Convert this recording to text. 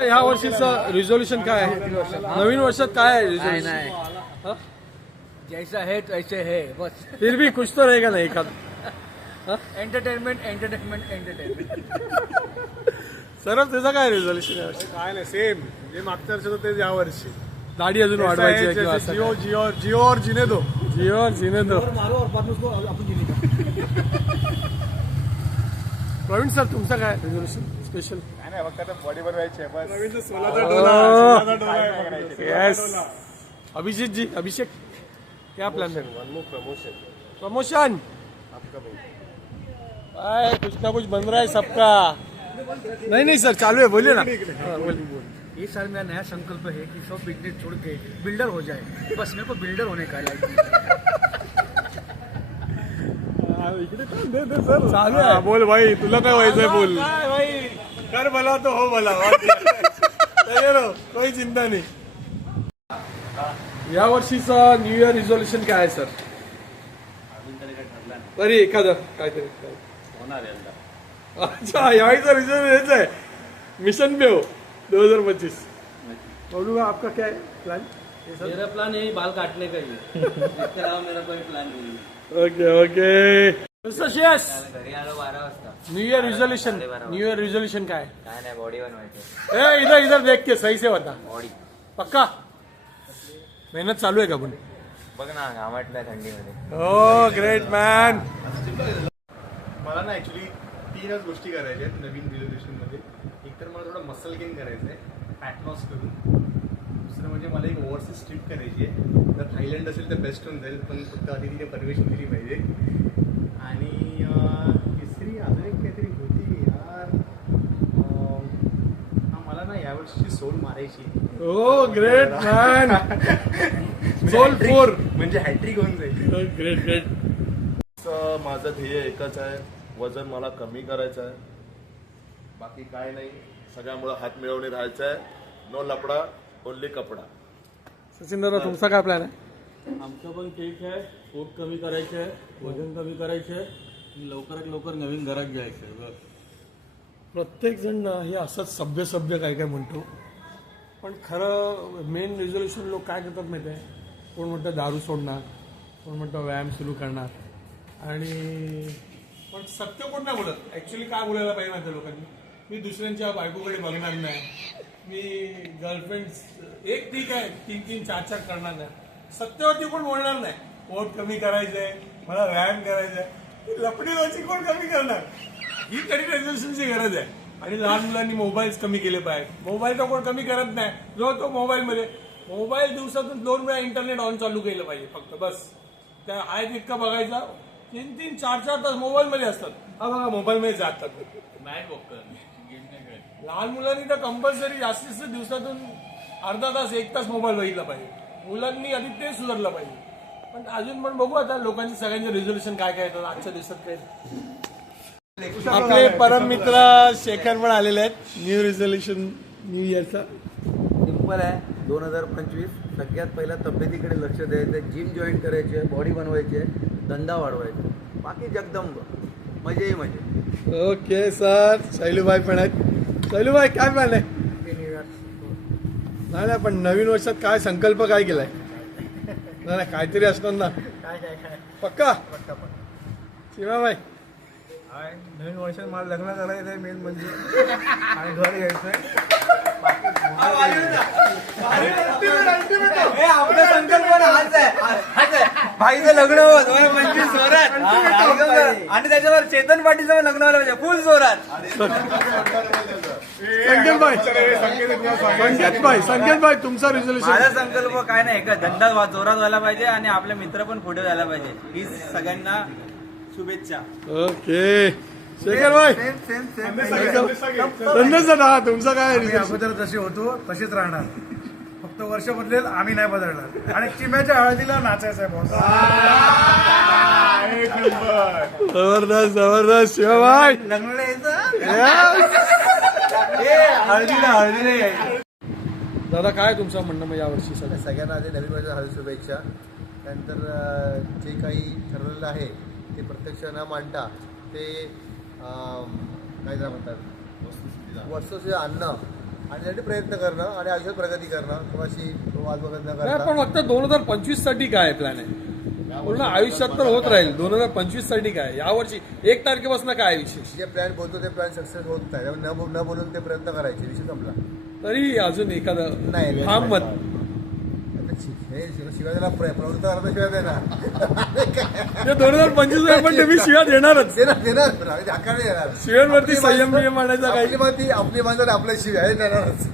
ह्या वर्षीचं रिझोल्युशन काय आहे? नवीन वर्षात काय आहे रिझोल्युशन? जैसा है तैसे है बस. फिर भी कुछ तो रहेगा ना एखाद. Entertainment entertainment entertainment. सर त्याचा काय रिझोल्युशन आहे? काय नाही सेम जे मागच्या वर्षी होतं ते या वर्षी दाढी अजून वाढवायची आहे किंवा असं जिओ काय? जिओ जिओ और जिने दो. जिओ और जीने दो. मारो और बाद में उसको अपन जीने प्रवीण सर तुमचं काय रिझोल्युशन स्पेशल? काय नाही फक्त आता बॉडी बनवायची आहे बस. नवीन सोलाचा डोला आहे. यस. अभिजीत जी, अभिषेक क्या प्लान है? प्रमोशन. कुछ ना कुछ बन रहा है सबका. नहीं सर चालू है, बोलिए ना. हाँ, बोलिए. इस साल मेरा नया संकल्प है कि सब बिजनेस छोड़ के बिल्डर हो जाए. बस मेरे को बिल्डर होने का है. चालू हा, आहे. बोल भाई तुला काय व्हायचंय बोल. काय भाई, कर भला तो हो भला. कोई चिंता नाही. या वर्षीचा न्यू इयर रिझोल्युशन काय आहे सर? तरी एखादं काहीतरी. अच्छा, यावेळीचा रिझोल्युशन हेच आहे, मिशन पे हो 2025. बोलू आपका क्या है प्लान? मेरा प्लान यही बाल काटने का ही. इसके अलावा मेरा कोई प्लान नहीं. ओके. यस. घरी आलो 12 वाजता. New year resolution. New year resolution काय? काय नाही बॉडी बनवायची. इधर देख के सही से बता. बॉडी पक्का मेहनत चालू आहे का पण? बघ ना घामटलाय थंडीमध्ये. हो ग्रेट मॅन. मला ना ऍक्च्युली 3च गोष्टी करायच्या आहेत नवीन रिझोल्युशन मध्ये. एक तर मला थोडं मसल गेन करायचं आहे फॅट लॉस करून. दुसरं म्हणजे मला एक ओव्हरसीज ट्रिप करायची आहे. जर थायलंड असेल तर बेस्ट होऊन जाईल, पण फक्त आधी तिने परमिशन दिली पाहिजे. आणि तिसरी अजून एक काहीतरी होती यार. मला ना यावर्षीची सोल मारायची आहे. हो ग्रेट मॅन. सोल 4 म्हणजे हॅट्रिक होऊन जाईल. ग्रेट. माझं ध्येय एकच आहे, वजन मला कमी करायचं आहे. बाकी काय नाही, सगळ्यामुळं हात मिळवणे राहायचं आहे. नो लपडा, ओनली कपडा. सचिन दादा तुमचा काय प्लॅन आहे? आमचं पण ठीक आहे. पोट कमी करायचं आहे, वजन कमी करायचं आहे आणि लवकरात लवकर नवीन घरात जायचं आहे. बस. प्रत्येक जण हे असंच सभ्य काय काय म्हणतो, पण खरं मेन रिझोल्युशन लोक काय करतात माहिती आहे? कोण म्हणतं दारू सोडणार, कोण म्हणतं व्यायाम सुरू करणार. आणि पण सत्य कोण नाही बोलत. ॲक्च्युली काय बोलायला पाहिजे माहिती आहे लोकांनी? मी दुसऱ्यांच्या बायकोकडे बघणार नाही, मी गर्लफ्रेंड एक ठीक आहे 3-3, 4-4 करणार नाही. सत्यावरती कोण बोलणार नाही. पोट कमी करायचंय, मला व्यायाम करायचंय. लपडीवरची कोण कमी करणार? ही तरी रेझोल्युशनची गरज आहे. आणि लहान मुलांनी मोबाईल्स कमी केले पाहिजे. मोबाईल तर कोण कमी करत नाही. जो तो मोबाईलमध्ये मोबाईल दिवसातून 2 वेळा इंटरनेट ऑन चालू केलं पाहिजे फक्त बस. त्या आहेत इतका बघायचा. 3-3, 4-4 तास मोबाईलमध्ये असतात. हा बघा मोबाईलमध्ये जातात. नाही बघतो गेम नाही खेळत. लहान मुलांनी तर कंपल्सरी जास्तीत जास्त दिवसातून अर्धा तास 1 तास मोबाईल बघितला पाहिजे. मुलांनी आधी ते सुधारलं पाहिजे. पण अजून पण बघू आता लोकांचे सगळ्यांचे रिझोल्युशन काय काय येतात आजच्या दिवसात. काय आपले परम मित्र शेखर पण आलेले आहेत. न्यू रिझोल्युशन न्यू इयरचा सिंपल आहे. 2025 सगळ्यात पहिला तब्येतीकडे लक्ष द्यायचं, जिम जॉईन करायची आहे, बॉडी बनवायची आहे, धंदा वाढवायचा. बाकी जगदंब मजे मजे. Okay sir. शैलूबाई पण आहेत. शैलूबाई काय प्लॅन आहे? नाही पण नवीन वर्षात काय संकल्प काय केलाय? नाही काहीतरी असणार ना. पक्का सीमाबाई? नवीन वर्षात मला लग्न करायचं आहे मेन म्हणजे, आणि घर घ्यायचंय. आपला संकल्प हाच आहे. भाईचं लग्न होत 25 जोरात. आणि त्याच्यावर चेतन पाटीलचं लग्न व्हायला पाहिजे फुल जोरात. संकेतबाई तुमचा रिझोल्युशन? माझा संकल्प काय नाही, का धंदा जोरात व्हायला पाहिजे आणि आपले मित्र पण पुढे जायला पाहिजे. ही सगळ्यांना शुभेच्छा. ओके शेखर भाई. हा तुमचा काय? अगोदर जसे होतो तसेच राहणार, फक्त वर्ष बदलेल, आम्ही नाही बदलणार. आणि चिम्याच्या हळदीला नाचायचं आहे बॉस. जबरदस्त शिवाबाई. लग्नाला यायचं. हळदीला दादा काय तुमचं म्हणणं मग यावर्षी सगळं? सगळ्यांना आधी नवीन वर्षाच्या हार्दिक शुभेच्छा. त्यानंतर जे काही ठरलेलं आहे ते प्रत्यक्ष न मांडता ते काय म्हणतात वस्तूचे आणणं आणि त्यासाठी प्रयत्न करणं आणि आयुष्यात प्रगती करणं कोणाशी वादवगत न नाही करता पण फक्त 2025 साठी काय प्लॅन आहे पूर्ण आयुष्यात तर होत राहील 2025 साठी काय यावर्षी 1 तारखेपासून काय आहे विशेष जे प्लॅन बोलतो ते प्लॅन सक्सेस होत नाही न बोलून ते प्रयत्न करायचे विषय संपला तरी अजून एखादं नाही ठाम मत शिवाय त्याला प्रवृत्त करता शिवाय देणार 2025 पण तुम्ही शिव्या देणारच देणार आकार देणार शिव्यांवरती संयम नियम आणायचा काही आपली माणसं आपल्या शिवाय देणारच